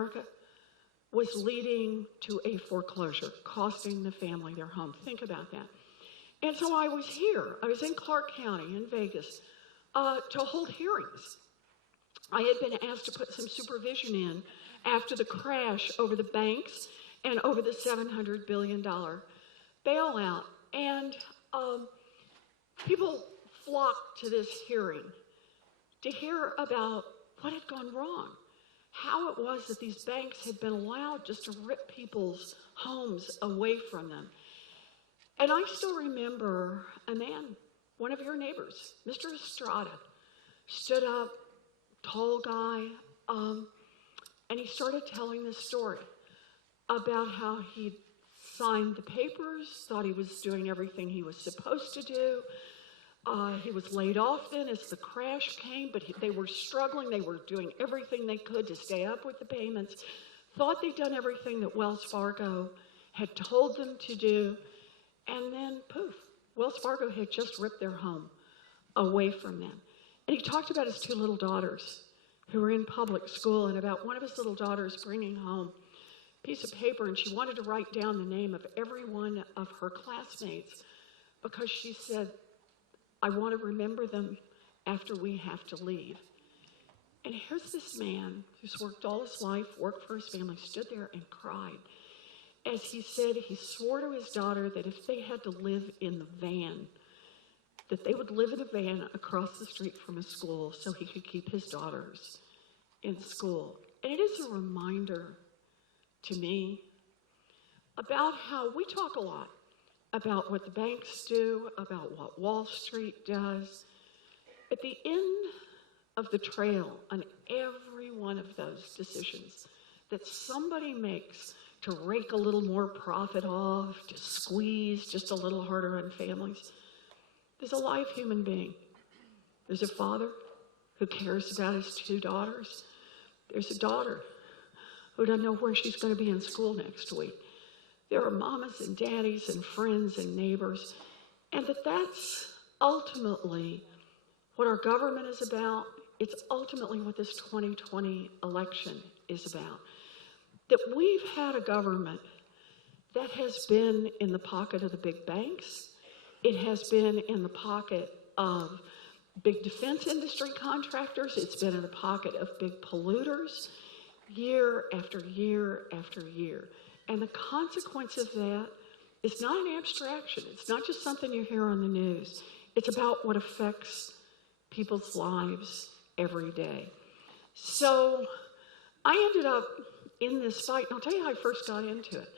America was leading to a foreclosure, costing the family their home. Think about that. And so I was here. I was in Clark County in Vegas to hold hearings. I had been asked to put some supervision in after the crash over the banks and over the $700 billion bailout. And people flocked to this hearing to hear about what had gone wrong, how it was that these banks had been allowed just to rip people's homes away from them. And I still remember a man, one of your neighbors, Mr. Estrada, stood up, tall guy, and he started telling this story about how he'd signed the papers, thought he was doing everything he was supposed to do. He was laid off then as the crash came, but they were struggling. They were doing everything they could to stay up with the payments, thought they'd done everything that Wells Fargo had told them to do, and then poof, Wells Fargo had just ripped their home away from them. And he talked about his two little daughters who were in public school, and about one of his little daughters bringing home a piece of paper, and she wanted to write down the name of every one of her classmates because she said, I want to remember them after we have to leave. And here's this man who's worked all his life, worked for his family, stood there and cried. As he said, he swore to his daughter that if they had to live in the van, that they would live in a van across the street from a school so he could keep his daughters in school. And it is a reminder to me about how we talk a lot about what the banks do, about what Wall Street does. At the end of the trail on every one of those decisions that somebody makes to rake a little more profit off, to squeeze just a little harder on families, there's a live human being. There's a father who cares about his two daughters. There's a daughter who doesn't know where she's going to be in school next week. There are mamas and daddies and friends and neighbors, and that's ultimately what our government is about. It's ultimately what this 2020 election is about. That we've had a government that has been in the pocket of the big banks. It has been in the pocket of big defense industry contractors. It's been in the pocket of big polluters year after year after year. And the consequence of that is not an abstraction. It's not just something you hear on the news. It's about what affects people's lives every day. So I ended up in this fight, and I'll tell you how I first got into it.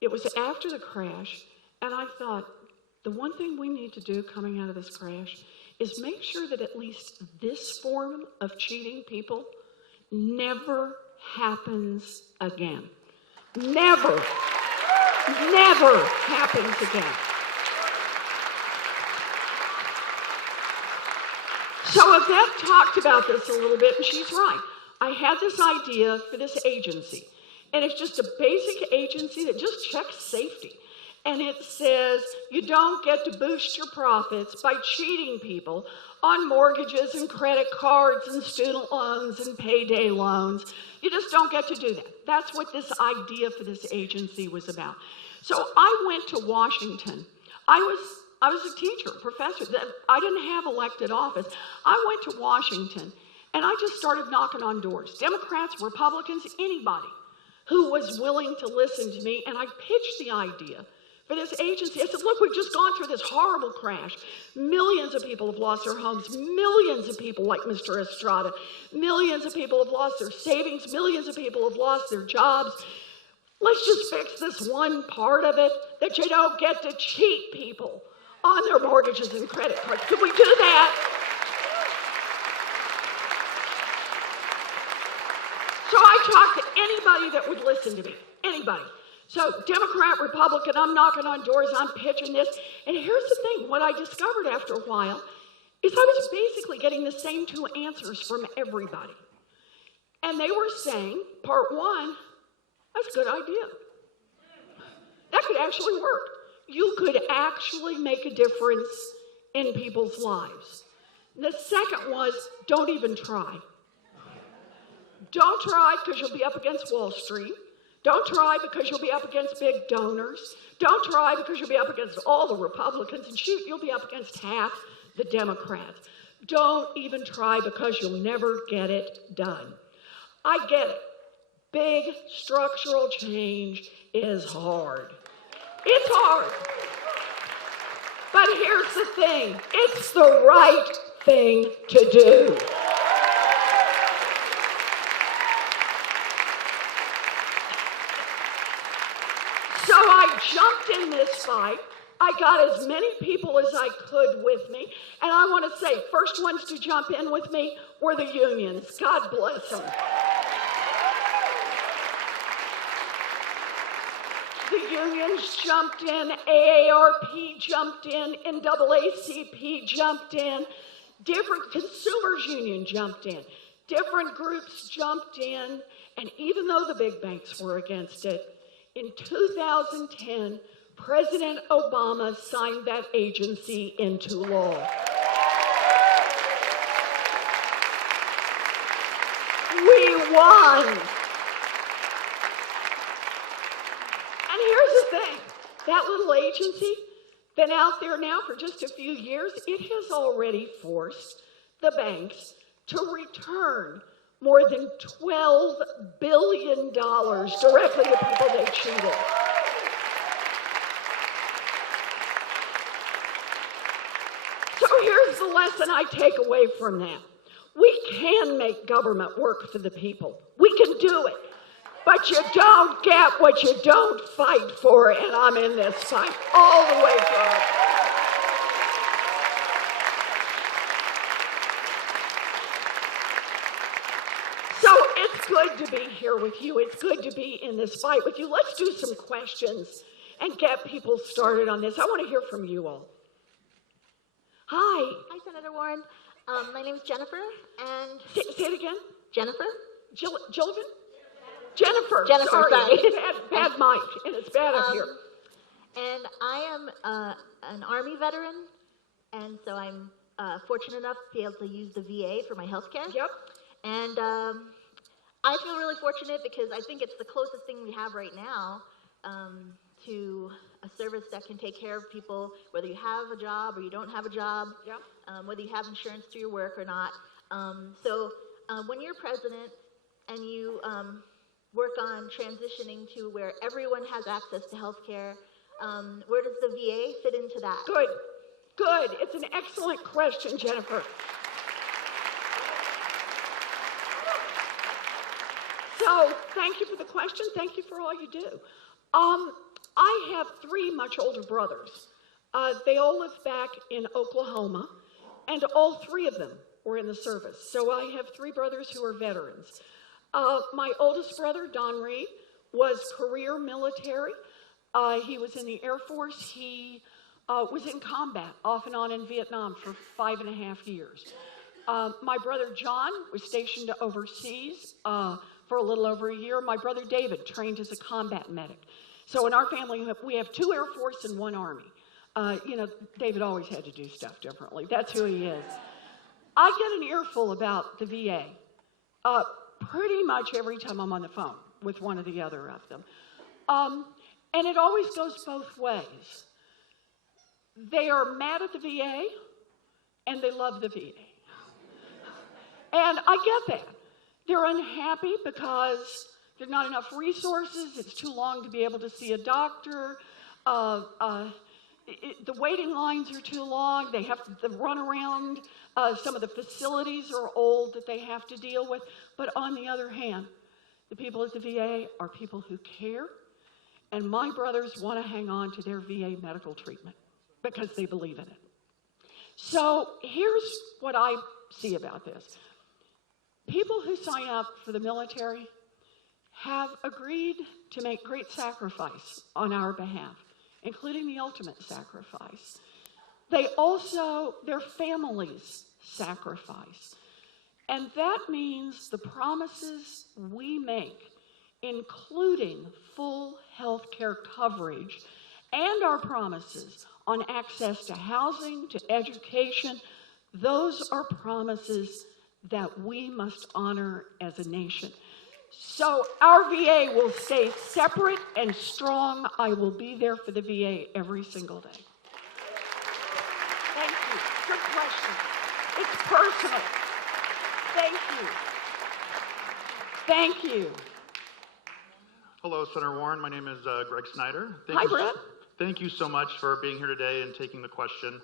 It was after the crash, and I thought, the one thing we need to do coming out of this crash is make sure that at least this form of cheating people never happens again. Never happens again. So Yvette talked about this a little bit, and she's right. I had this idea for this agency, and it's just a basic agency that just checks safety. And it says you don't get to boost your profits by cheating people on mortgages and credit cards and student loans and payday loans. You just don't get to do that. That's what this idea for this agency was about. So I went to Washington. I was a teacher, professor. I didn't have elected office. I went to Washington, and I just started knocking on doors. Democrats, Republicans, anybody who was willing to listen to me, and I pitched the idea for this agency. I said, look, we've just gone through this horrible crash. Millions of people have lost their homes. Millions of people like Mr. Estrada. Millions of people have lost their savings. Millions of people have lost their jobs. Let's just fix this one part of it, that you don't get to cheat people on their mortgages and credit cards. Could we do that? So I talked to anybody that would listen to me. Anybody. So Democrat, Republican, I'm knocking on doors, I'm pitching this. And here's the thing, what I discovered after a while is I was basically getting the same two answers from everybody. And they were saying, part one, that's a good idea. That could actually work. You could actually make a difference in people's lives. And the second was, don't even try. Don't try because you'll be up against Wall Street. Don't try because you'll be up against big donors. Don't try because you'll be up against all the Republicans. And shoot, you'll be up against half the Democrats. Don't even try because you'll never get it done. I get it. Big structural change is hard. It's hard. But here's the thing. It's the right thing to do. So I jumped in this fight. I got as many people as I could with me. And I want to say, first ones to jump in with me were the unions. God bless them. The unions jumped in, AARP jumped in, NAACP jumped in, different consumers union jumped in, different groups jumped in, and even though the big banks were against it, in 2010, President Obama signed that agency into law. We won. And here's the thing, that little agency, been out there now for just a few years, it has already forced the banks to return more than $12 billion directly to people they cheated. So here's the lesson I take away from that. We can make government work for the people. We can do it. But you don't get what you don't fight for, and I'm in this fight all the way through it. So it's good to be here with you. It's good to be in this fight with you. Let's do some questions and get people started on this. I want to hear from you all. Hi. Hi, Senator Warren. My name is Jennifer, and... Say it again. Jennifer? Jillivan? Jennifer, sorry. Bad mic, and it's bad up here. And I am an Army veteran, and so I'm fortunate enough to be able to use the VA for my health care. Yep. And I feel really fortunate because I think it's the closest thing we have right now to a service that can take care of people, whether you have a job or you don't have a job, yep. Whether you have insurance through your work or not. So when you're president and you work on transitioning to where everyone has access to health care, where does the VA fit into that? Good. It's an excellent question, Jennifer. So thank you for the question. Thank you for all you do. I have three much older brothers. They all live back in Oklahoma, and all three of them were in the service. So I have three brothers who are veterans. My oldest brother, Don Reed, was career military. He was in the Air Force. He was in combat off and on in Vietnam for 5.5 years. My brother, John, was stationed overseas for a little over a year. My brother, David, trained as a combat medic. So in our family, we have 2 Air Force and 1 Army. David always had to do stuff differently. That's who he is. I get an earful about the VA. Pretty much every time I'm on the phone with one or the other of them. And it always goes both ways. They are mad at the VA, and they love the VA. And I get that. They're unhappy because there's not enough resources. It's too long to be able to see a doctor. The waiting lines are too long. They have to run around. Some of the facilities are old that they have to deal with. But on the other hand, the people at the VA are people who care, and my brothers want to hang on to their VA medical treatment because they believe in it. So here's what I see about this. People who sign up for the military have agreed to make great sacrifice on our behalf, including the ultimate sacrifice. They also, their families sacrifice. And that means the promises we make, including full health care coverage, and our promises on access to housing, to education, those are promises that we must honor as a nation. So our VA will stay separate and strong. I will be there for the VA every single day. Thank you. Good question. It's personal. Thank you. Thank you. Hello, Senator Warren. My name is Greg Snyder. Hi, Brett. Thank you so much for being here today and taking the question.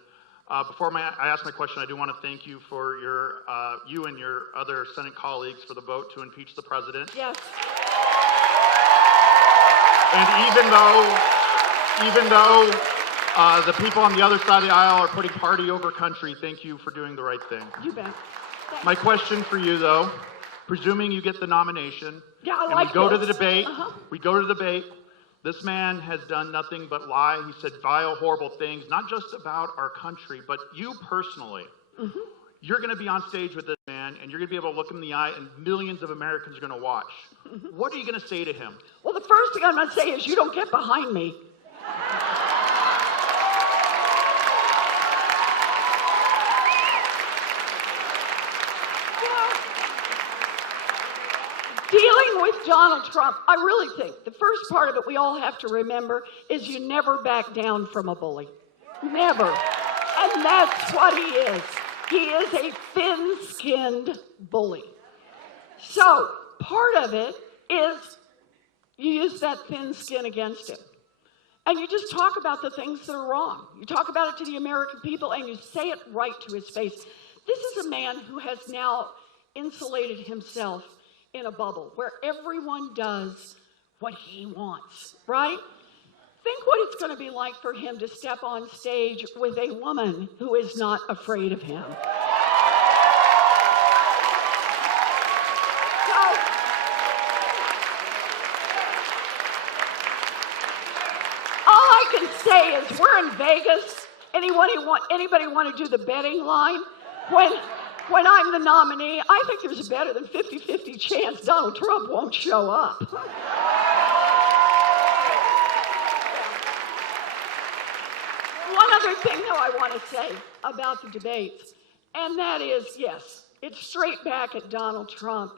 Before I ask my question, I do want to thank you for you and your other Senate colleagues for the vote to impeach the president. Yes. And even though the people on the other side of the aisle are putting party over country, thank you for doing the right thing. You bet. Thanks. My question for you, though, presuming you get the nomination, Yeah, I and like we go to this. the debate, Uh-huh. this man has done nothing but lie. He said vile, horrible things, not just about our country, but you personally. Mm-hmm. You're going to be on stage with this man, and you're going to be able to look him in the eye, and millions of Americans are going to watch. Mm-hmm. What are you going to say to him? Well, the first thing I'm going to say is you don't get behind me. Dealing with Donald Trump, I really think the first part of it we all have to remember is you never back down from a bully. Never. And that's what he is. He is a thin-skinned bully. So part of it is you use that thin skin against him. And you just talk about the things that are wrong. You talk about it to the American people and you say it right to his face. This is a man who has now insulated himself in a bubble where everyone does what he wants, right? Think what it's going to be like for him to step on stage with a woman who is not afraid of him. So, all I can say is we're in Vegas. Anybody want to do the betting line? When I'm the nominee, I think there's a better than 50-50 chance Donald Trump won't show up. One other thing, though, I want to say about the debates, and that is, yes, it's straight back at Donald Trump.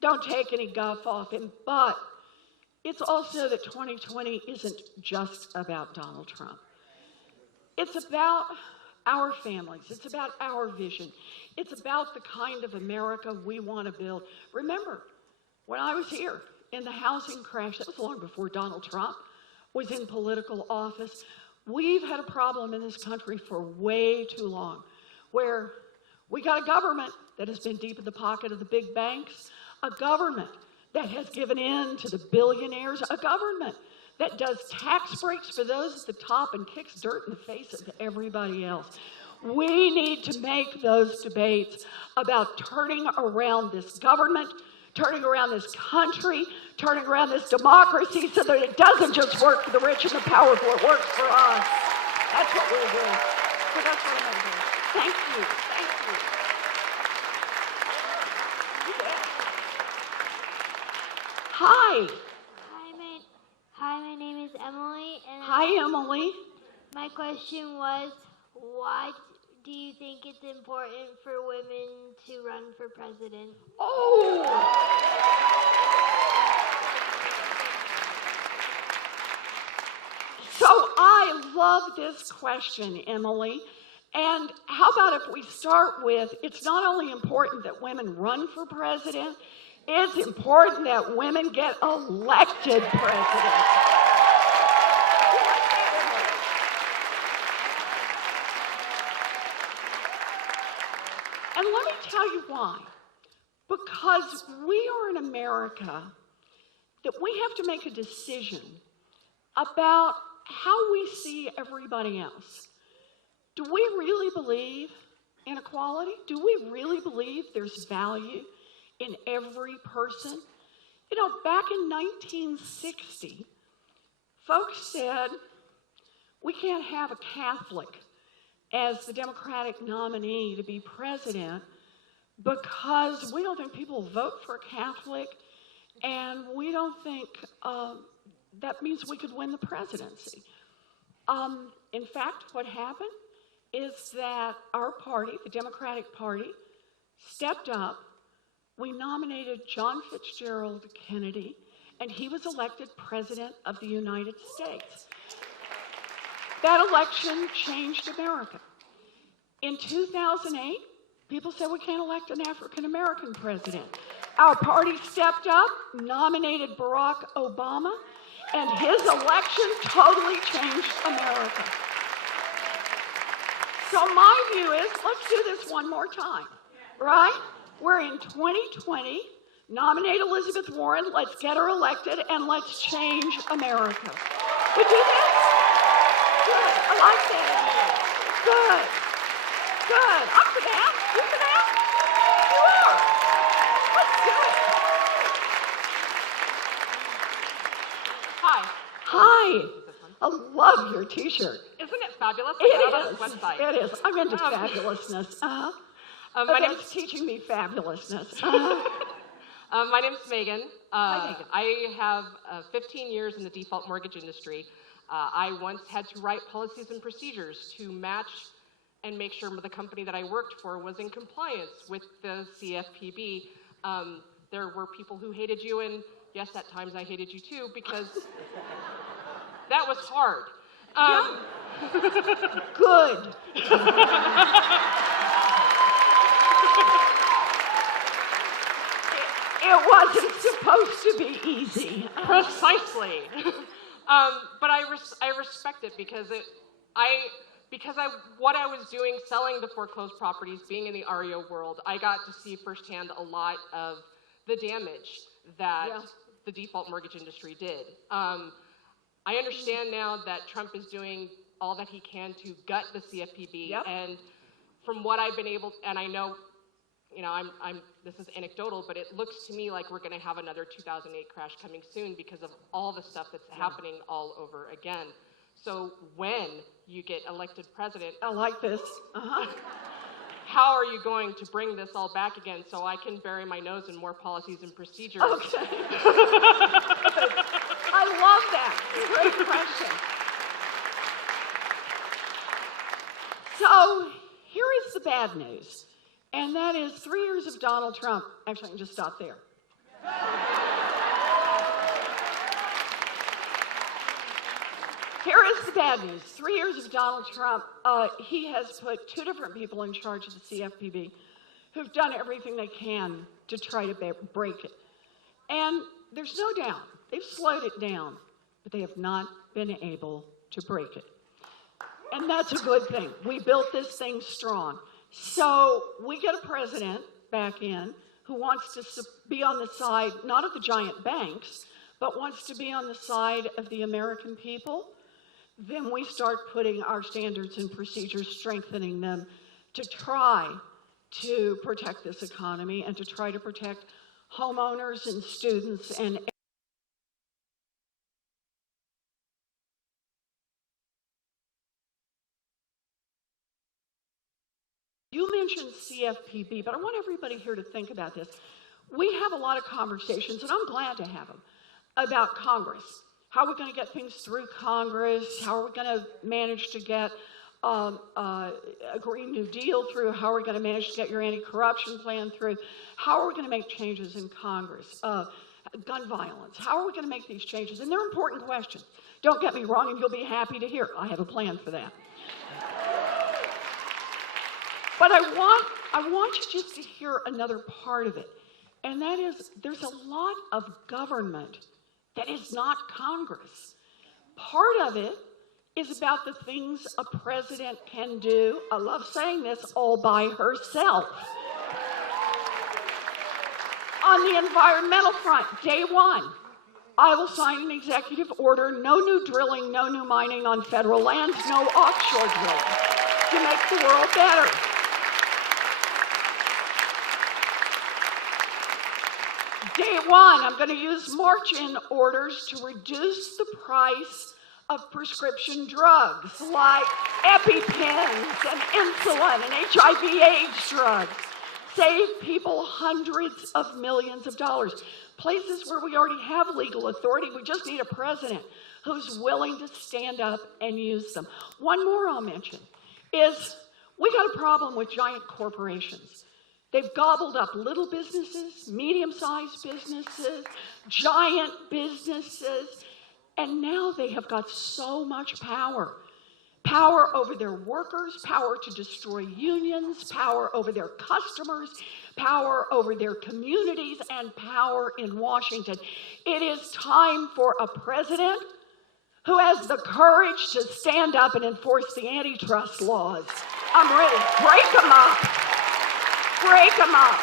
Don't take any guff off him, but it's also that 2020 isn't just about Donald Trump. It's about our families. It's about our vision. It's about the kind of America we want to build. Remember, when I was here in the housing crash, that was long before Donald Trump was in political office, we've had a problem in this country for way too long, where we got a government that has been deep in the pocket of the big banks, a government that has given in to the billionaires, a government that does tax breaks for those at the top and kicks dirt in the face of everybody else. We need to make those debates about turning around this government, turning around this country, turning around this democracy so that it doesn't just work for the rich and the powerful, it works for us. That's what we're doing. So that's what I'm going to do. Thank you. Thank you. Hi. Hi, my name is Emily, and Hi, Emily. my question was, why do you think it's important for women to run for president? Oh. So I love this question, Emily. And how about if we start with, it's not only important that women run for president, it's important that women get elected president. And let me tell you why. Because we are in America that we have to make a decision about how we see everybody else. Do we really believe in equality? Do we really believe there's value in every person? You know, back in 1960, folks said, we can't have a Catholic as the Democratic nominee to be president because we don't think people will vote for a Catholic, and we don't think that means we could win the presidency. In fact, what happened is that our party, the Democratic Party, stepped up. We nominated John Fitzgerald Kennedy, and he was elected President of the United States. That election changed America. In 2008, people said we can't elect an African-American president. Our party stepped up, nominated Barack Obama, and his election totally changed America. So my view is, let's do this one more time, right? We're in 2020, nominate Elizabeth Warren, let's get her elected, and let's change America. We do this? Good, I like that. Good, good. I'm for that. You for that? You are. Let's do it. Hi. Hi. I love your t-shirt. Isn't it fabulous? It I got it is. on the website. It is. I'm into fabulousness. My name's It's teaching me fabulousness. my name's Megan. Hi, Megan. I have 15 years in the default mortgage industry. I once had to write policies and procedures to match and make sure the company that I worked for was in compliance with the CFPB. There were people who hated you, and yes, at times I hated you too, because that was hard. Good. It wasn't supposed to be easy. Precisely. But I respect it because what I was doing, selling the foreclosed properties, being in the REO world, I got to see firsthand a lot of the damage that the default mortgage industry did. I understand now that Trump is doing all that he can to gut the CFPB, and from what I've been able, and I know, this is anecdotal, but it looks to me like we're going to have another 2008 crash coming soon because of all the stuff that's happening all over again. So when you get elected president, I like this. how are you going to bring this all back again so I can bury my nose in more policies and procedures? Okay. I love that. Great question. So here is the bad news, and that is 3 years of Donald Trump. Actually, I can just stop there. Here is the bad news. 3 years of Donald Trump, he has put 2 different people in charge of the CFPB who've done everything they can to try to break it. And there's no doubt, they've slowed it down, but they have not been able to break it. And that's a good thing. We built this thing strong. So we get a president back in who wants to be on the side, not of the giant banks, but wants to be on the side of the American people. Then we start putting our standards and procedures, strengthening them to try to protect this economy and to try to protect homeowners and students and you mentioned CFPB, but I want everybody here to think about this. We have a lot of conversations, and I'm glad to have them, about Congress. How are we going to get things through Congress? How are we going to manage to get a Green New Deal through? How are we going to manage to get your anti-corruption plan through? How are we going to make changes in Congress? Gun violence. How are we going to make these changes? And they're important questions. Don't get me wrong, and you'll be happy to hear I have a plan for that. But I want you just to hear another part of it, and that is there's a lot of government that is not Congress. Part of it is about the things a president can do, I love saying this, all by herself. On the environmental front, day one, I will sign an executive order, no new drilling, no new mining on federal lands, no offshore drilling, to make the world better. Day one, I'm going to use march-in orders to reduce the price of prescription drugs like EpiPens and insulin and HIV/AIDS drugs. Save people hundreds of millions of dollars. Places where we already have legal authority, we just need a president who's willing to stand up and use them. One more I'll mention is we got a problem with giant corporations. They've gobbled up little businesses, medium-sized businesses, giant businesses, and now they have got so much power. Power over their workers, power to destroy unions, power over their customers, power over their communities, and power in Washington. It is time for a president who has the courage to stand up and enforce the antitrust laws. I'm ready. Break them up. Break them up.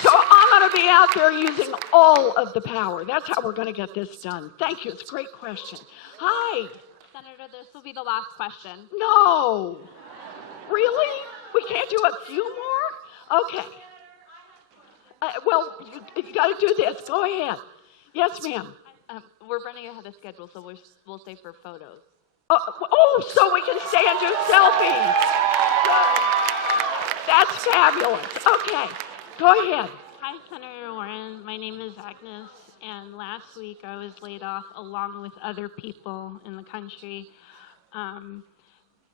So I'm going to be out there using all of the power. That's how we're going to get this done. Thank you. It's a great question. Hi. Senator, this will be the last question. No. Really? We can't do a few more? Okay. Well, you got to do this. Go ahead. Yes, ma'am. We're running ahead of schedule, so we'll stay for photos. So we can stay and do selfies. That's fabulous. Okay. Go ahead. Hi, Senator Warren. My name is Agnes, and last week I was laid off along with other people in the country. And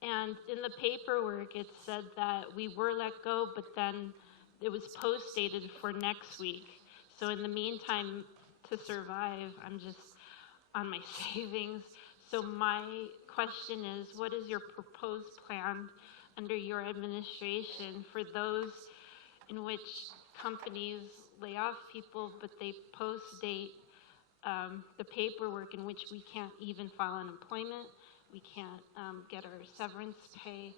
in the paperwork, it said that we were let go, but then it was post-dated for next week. So in the meantime, to survive, I'm just on my savings. So my question is, what is your proposed plan under your administration for those in which companies lay off people, but they post-date the paperwork in which we can't even file unemployment, we can't get our severance pay?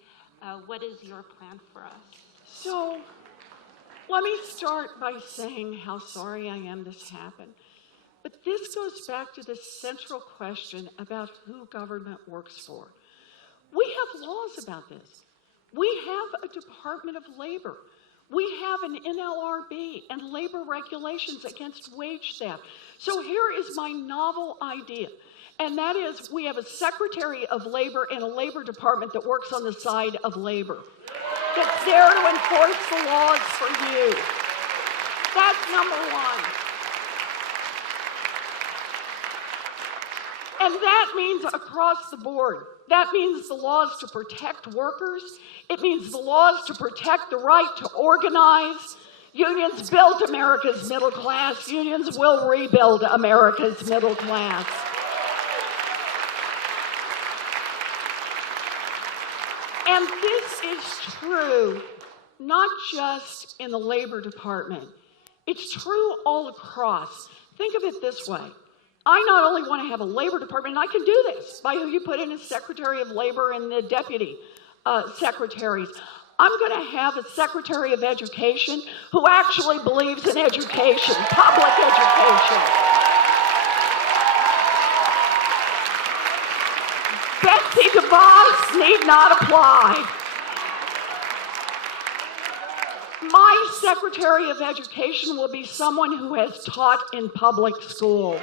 What is your plan for us? So let me start by saying how sorry I am this happened. But this goes back to the central question about who government works for. We have laws about this. We have a Department of Labor. We have an NLRB and labor regulations against wage theft. So here is my novel idea, and that is we have a Secretary of Labor and a Labor Department that works on the side of labor, that's there to enforce the laws for you. That's number one. And that means across the board. That means the laws to protect workers. It means the laws to protect the right to organize. Unions built America's middle class. Unions will rebuild America's middle class. And this is true not just in the Labor Department. It's true all across. Think of it this way. I not only want to have a Labor Department, and I can do this by who you put in as Secretary of Labor and the Deputy Secretaries. I'm going to have a Secretary of Education who actually believes in education, public education. Betsy DeVos need not apply. My Secretary of Education will be someone who has taught in public school.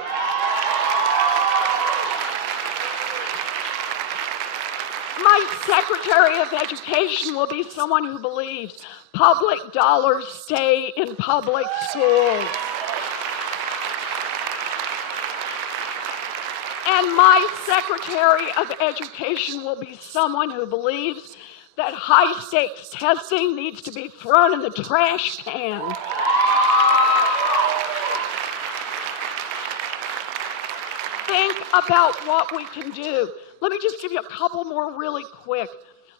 My Secretary of Education will be someone who believes public dollars stay in public schools. And my Secretary of Education will be someone who believes that high-stakes testing needs to be thrown in the trash can. Think about what we can do. Let me just give you a couple more really quick.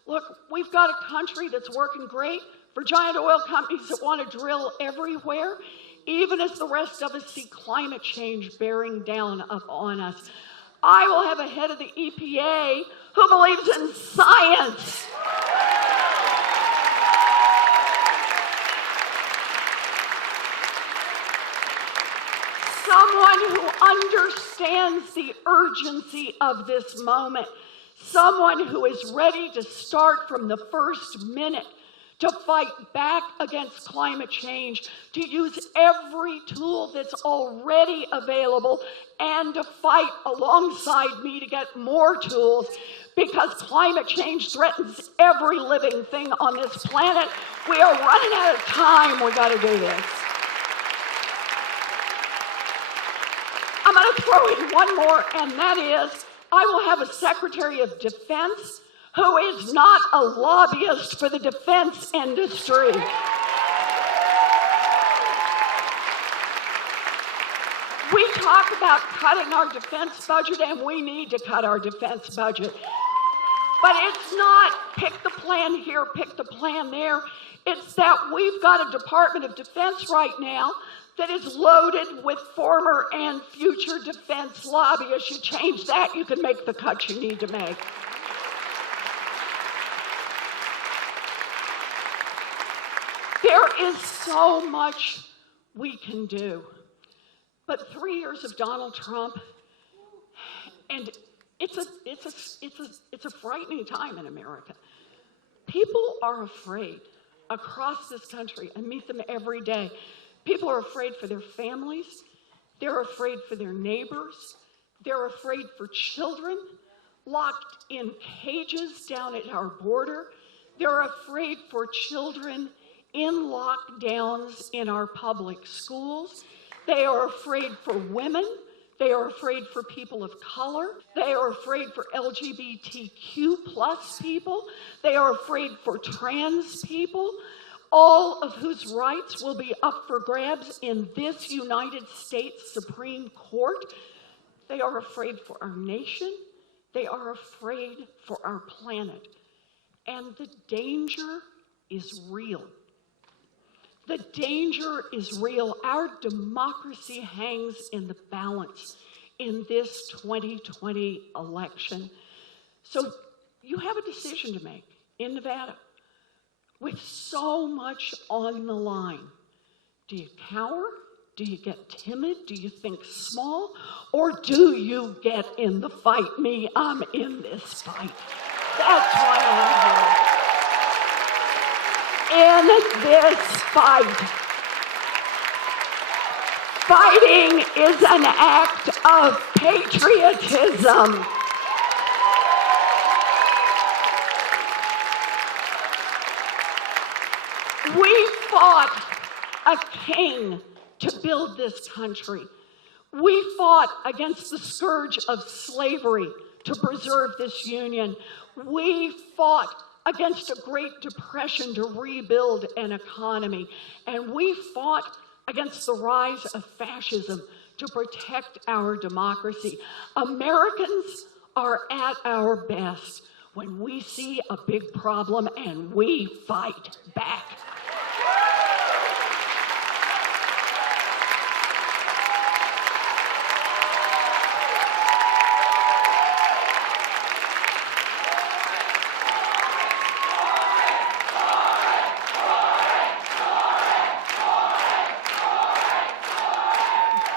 Look, we've got a country that's working great for giant oil companies that want to drill everywhere, even as the rest of us see climate change bearing down upon us. I will have a head of the EPA who believes in science. Someone who understands the urgency of this moment. Someone who is ready to start from the first minute to fight back against climate change, to use every tool that's already available, and to fight alongside me to get more tools, because climate change threatens every living thing on this planet. We are running out of time. We got to do this. I'm going to throw in one more, and that is I will have a Secretary of Defense who is not a lobbyist for the defense industry. We talk about cutting our defense budget, and we need to cut our defense budget. But it's not pick the plan here, pick the plan there. It's that we've got a Department of Defense right now that is loaded with former and future defense lobbyists. You change that, you can make the cuts you need to make. There is so much we can do. But 3 years of Donald Trump, and it's a frightening time in America. People are afraid across this country. I meet them every day. People are afraid for their families. They're afraid for their neighbors. They're afraid for children locked in cages down at our border. They're afraid for children in lockdowns in our public schools. They are afraid for women. They are afraid for people of color. They are afraid for LGBTQ plus people. They are afraid for trans people, all of whose rights will be up for grabs in this United States Supreme Court. They are afraid for our nation. They are afraid for our planet. And the danger is real. The danger is real. Our democracy hangs in the balance in this 2020 election. So you have a decision to make in Nevada with so much on the line. Do you cower? Do you get timid? Do you think small? Or do you get in the fight? Me, I'm in this fight. That's why I'm here. In this fight. Fighting is an act of patriotism. We fought a king to build this country. We fought against the scourge of slavery to preserve this union. We fought against a Great Depression to rebuild an economy. And we fought against the rise of fascism to protect our democracy. Americans are at our best when we see a big problem and we fight back.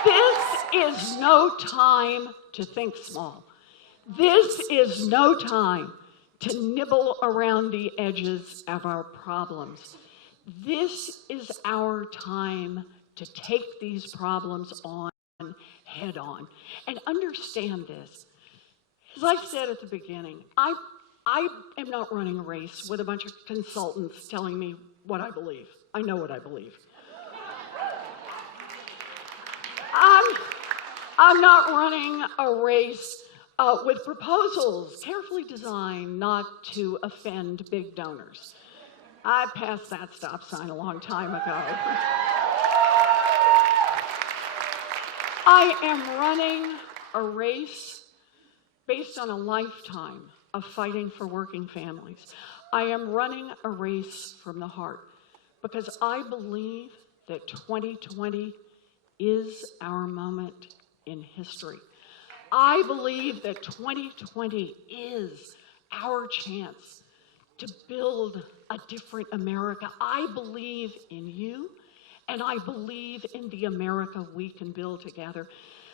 This is no time to think small. This is no time to nibble around the edges of our problems. This is our time to take these problems on head on. And understand this. As I said at the beginning, I am not running a race with a bunch of consultants telling me what I believe. I know what I believe. I'm not running a race with proposals carefully designed not to offend big donors. I passed that stop sign a long time ago. I am running a race based on a lifetime of fighting for working families. I am running a race from the heart because I believe that 2020 is our moment in history. I believe that 2020 is our chance to build a different America. I believe in you, and I believe in the America we can build together,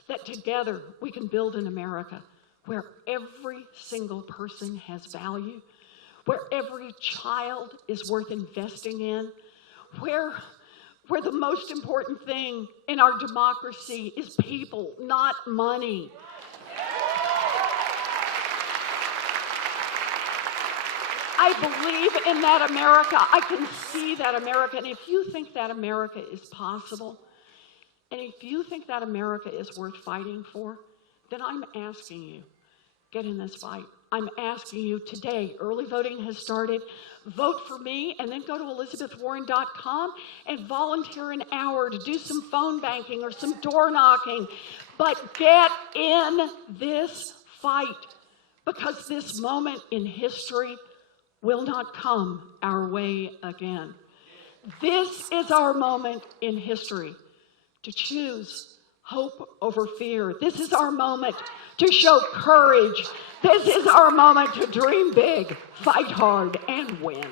that together we can build an America where every single person has value, where every child is worth investing in, where the most important thing in our democracy is people, not money. I believe in that America. I can see that America. And if you think that America is possible, and if you think that America is worth fighting for, then I'm asking you get in this fight. I'm asking you today, early voting has started. Vote for me and then go to elizabethwarren.com and volunteer an hour to do some phone banking or some door knocking. But get in this fight, because this moment in history will not come our way again. This is our moment in history to choose hope over fear. This is our moment to show courage. This is our moment to dream big, fight hard, and win.